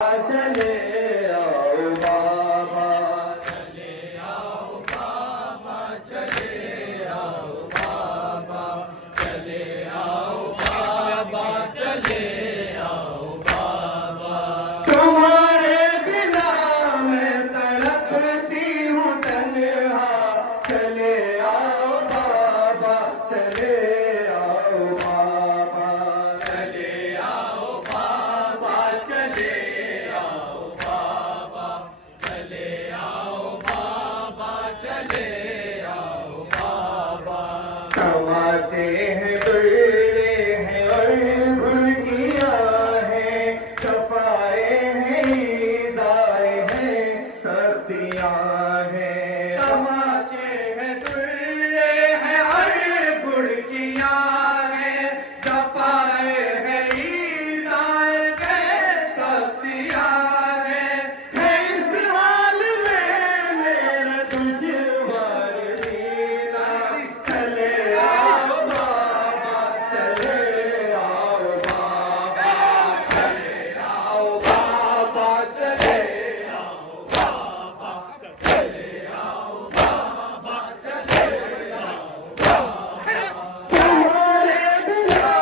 चले आओ बाबा, चले आओ बाबा, चले आओ बाबा, चले आओ बाबा, चले आओ बाबा। तुम्हारे बिना मैं तड़पती हूँ तन्हा, चले आओ बाबा, चले आओ बाबा, चले आओ बाबा, चले आओ बाबा, चले आओ बाबा, चले आओ बाबा। तमाचे हैं बड़े हैं और घुड़कियाँ हैं, सफाए हैं ईदाए हैं, सख्तियाँ हैं। तमाचे हैं दुर्रे हैं और घुड़कियाँ हैं, सफाए हैं ईदाए हैं, सख्तियाँ हैं। है इस हाल में मेरा दुश्वार जीना, चले आओ बाबा, चले आओ बाबा, चले आओ बाबा, चले आओ बाबा, चले आओ बाबा, चले आओ बाबा। तुम्हारे बिना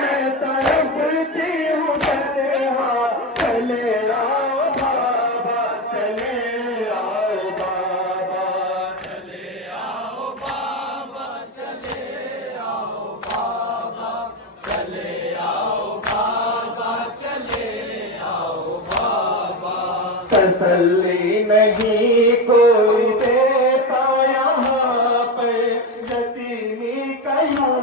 मैं तड़पती हूँ तन्हा, चले आओ बाबा, चले आओ बाबा, चले आओ बाबा, चले आओ बाबा, चले आओ बाबा, चले आओ बाबा। तसल्ली नहीं कोई देता यहाँ पर, यतीमी कयूं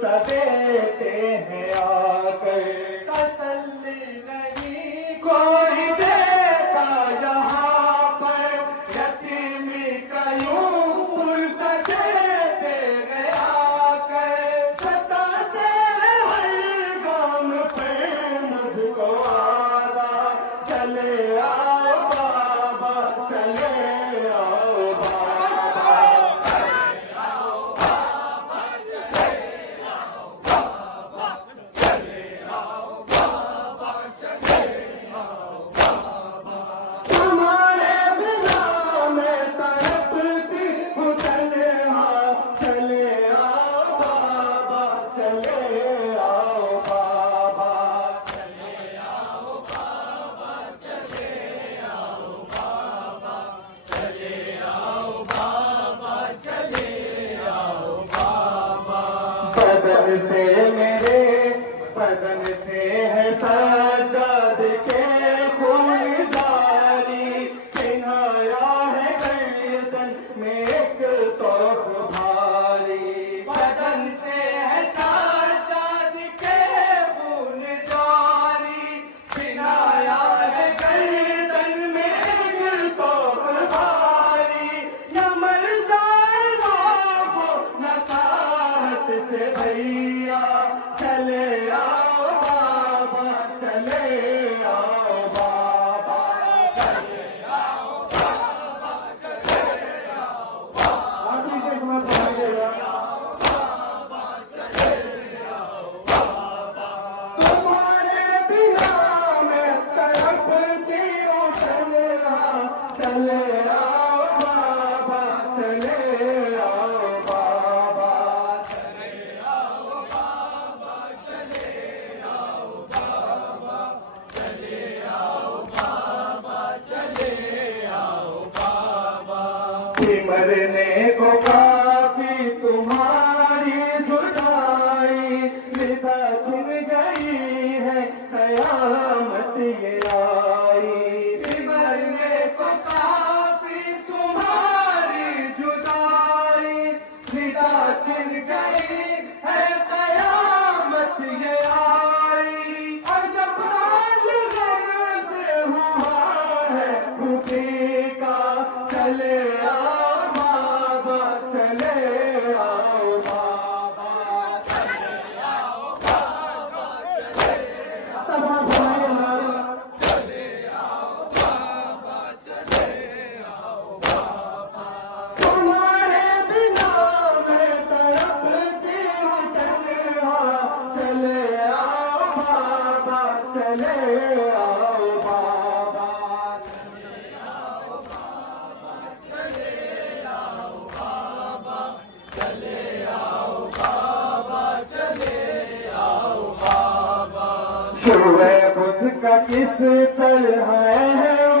सा देते हैं आकर। तसल्ली नहीं कोई देता यहाँ पर, यतीमी कयूं सा देते हैं आकर। सताते हैं हर गाम पे मुझको आदा, चले आओ बाबा, चले आओ बाबा, तुम्हारे बिना मैं तड़पती हूँ तन्हा, चले आओ बाबा, चले आओ बाबा, चले आओ बाबा, चले आओ बाबा, चले आओ बाबा, चले आओ बाबा। बदन से मेरे बदन से है सजाद के खून जारी, पिन्हाया है गर्दन में एक तोख भारी। बदन से है सजाद के खून जारी, पिन्हाया है गर्दन में एक तोख भारी। या मर जाएगा वो नकाहत से भैया, चले आओ बाबा, चले आओ बाबा, चले आओ बाबा, चले आओ बाबा। तुम्हारे बिना मैं तड़पती हूँ तन्हा, चले आओ बाबा, चले आओ बाबा, मरने को काफी तुम्हारी जुदाई, विदा छिन गई है कयामत ये आई। मरने को काफी तुम्हारी जुदाई, विदा छिन गई है कयामत ये आई। अजब हाल गम से हुआ है खुदी का, चले आओ बाबा, शुएब उसका किस तरह है